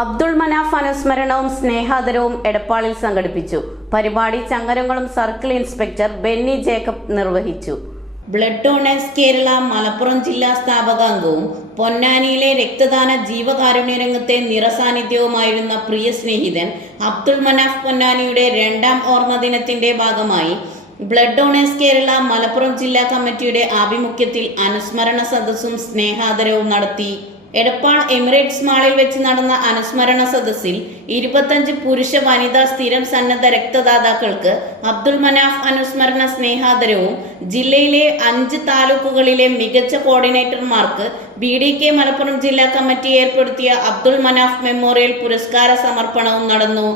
അബ്ദുൾ മനാഫ് അനുസ്മരണവും സ്നേഹാദരവും എടപ്പാളിൽ സംഘടിപ്പിച്ചു. പരിപാടി Changaramkulam circle inspector Benny Jacob നിർവഹിച്ചു. ബ്ലഡ് ഡോണേഴ്സ് കേരള മലപ്പുറം ജില്ലാ സ്ഥാപകാംഗവും പൊന്നാനിയിലെ രക്തദാന ജീവകാരുണ്യ രംഗത്തെ നിറസാന്നിധ്യവുമായിരുന്ന പ്രിയ സ്നേഹിതൻ അബ്ദുൾ മനാഫ് പൊന്നാനിയുടെ 2ാം ഓർമ്മദിനത്തിന്റെ ഭാഗമായി ബ്ലഡ് ഡോണേഴ്സ് കേരള മലപ്പുറം ജില്ലാ കമ്മിറ്റിയുടെ ആഭിമുഖ്യത്തിൽ അനുസ്മരണ സദസ്സും സ്നേഹാദരവും നടത്തി. എടപ്പാൾ എമിറേറ്റ്സ് മാളിൽ വെച്ച് നടന്ന അനുസ്മരണ സദസ്സിൽ 25 പുരുഷ വനിതാ സ്ഥിരം സന്നദ്ധ രക്തദാതാക്കൾക്ക് അബ്ദുൾ മനാഫ് അനുസ്മരണ സ്നേഹാദരവും ജില്ലയിലെ 5 താലൂക്കുകളിലെ മികച്ച കോർഡിനേറ്റർമാർക്ക് BDK മലപ്പുറം ജില്ലാ കമ്മിറ്റി ഏർപ്പെടുത്തിയ അബ്ദുൾ മനാഫ് മെമ്മോറിയൽ പുരസ്കാര സമർപ്പണവും നടന്നു.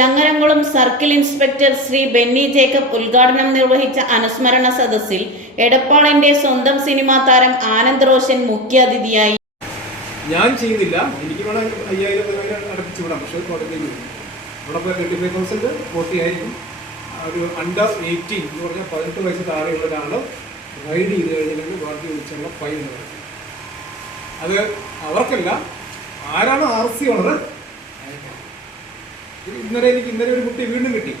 Changaramkulam circle inspector Shri Benny Jacob ഉദ്ഘാടനം നിർവഹിച്ച അനുസ്മരണ സദസ്സിൽ എടപ്പാളിന്റെ സ്വന്തം സിനിമാ താരം ആനന്ദ് റോഷൻ മുഖ്യാതിഥിയായി. ഞാൻ ചെയ്യുന്നില്ല, എനിക്ക് വേണം 5000 അടപ്പിച്ചു വിടാം, പക്ഷേ കോടതിയിൽ ഇവിടെ 25,000 40,000 ഒരു അണ്ടർ 18 എന്ന് പറഞ്ഞാൽ 18 വയസ്സ് താഴെയുള്ള ഒരാൾ റൈഡ് ചെയ്ത് കഴിഞ്ഞില്ലെങ്കിൽ കോടതി വിളിച്ചുള്ള ഫൈൻ എന്ന് പറയും. അത് അവർക്കല്ല, ആരാണ് RC ഓണർ. ഇന്നലെ ഒരു കുട്ടി വീണ്ടും കിട്ടി.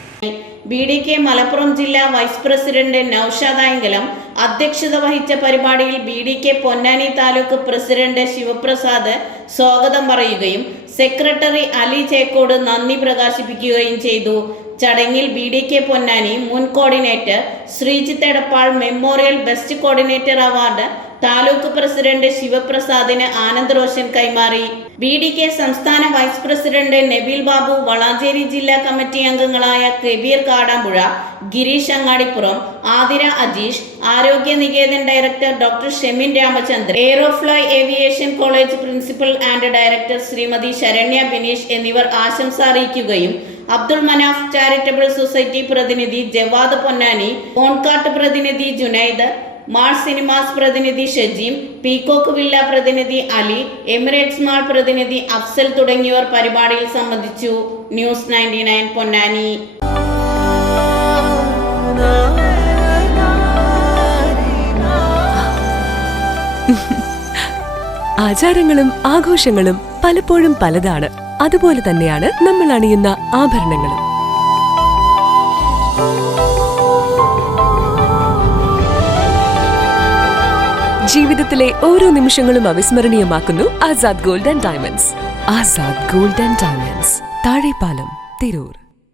BDK മലപ്പുറം ജില്ലാ വൈസ് പ്രസിഡന്റ് നൌഷാദ് ആയങ്കലം അധ്യക്ഷത വഹിച്ച പരിപാടിയിൽ BDK പൊന്നാനി താലൂക്ക് പ്രസിഡന്റ് ശിവപ്രസാദ് സ്വാഗതം പറയുകയും സെക്രട്ടറി അലി ചേക്കോട് നന്ദി പ്രകാശിപ്പിക്കുകയും ചെയ്തു. ചടങ്ങിൽ BDK പൊന്നാനി മുൻ coordinator Sreejith Edappal memorial best coordinator award taluk president ശിവപ്രസാദിന് ആനന്ദ് റോഷൻ കൈമാറി. BDK സംസ്ഥാന വൈസ് പ്രസിഡന്റ് നബീൽ ബാബു, വളാഞ്ചേരി ജില്ലാ കമ്മിറ്റി അംഗങ്ങളായ കബീർ കാടാമ്പുഴ, ഗിരീഷ് അങ്ങാടിപ്പുറം, ആതിര അജീഷ്, ആരോഗ്യ നികേതൻ ഡയറക്ടർ ഡോക്ടർ ഷെമിൻ രാമചന്ദ്രൻ, എയ്റോഫ്ലോയ് aviation college principal and director Shrimati Saranya Bineesh എന്നിവർ ആശംസ അറിയിക്കുകയും അബ്ദുൾ മനാഫ് ചാരിറ്റബിൾ സൊസൈറ്റി പ്രതിനിധി ജവാദ് പൊന്നാനി, കോൺകാട്ട് പ്രതിനിധി ജുനൈദ്, മാൾ സിനിമാസ് പ്രതിനിധി ഷജീം, പീകോക്ക് വില്ല പ്രതിനിധി അലി, എമിറേറ്റ്സ് മാൾ പ്രതിനിധി അഫ്സൽ തുടങ്ങിയവർ പരിപാടിയിൽ സംബന്ധിച്ചു. ന്യൂസ് 99 പൊന്നാനി. ആചാരങ്ങളും ആഘോഷങ്ങളും പലപ്പോഴും പലതാണ്. അതുപോലെ തന്നെയാണ് നമ്മൾ അണിയുന്ന ആഭരണങ്ങളും. ജീവിതത്തിലെ ഓരോ നിമിഷങ്ങളും അവിസ്മരണീയമാക്കുന്നു Azad gold and diamonds. Azad gold and diamonds, Thazhepalam, Tirur.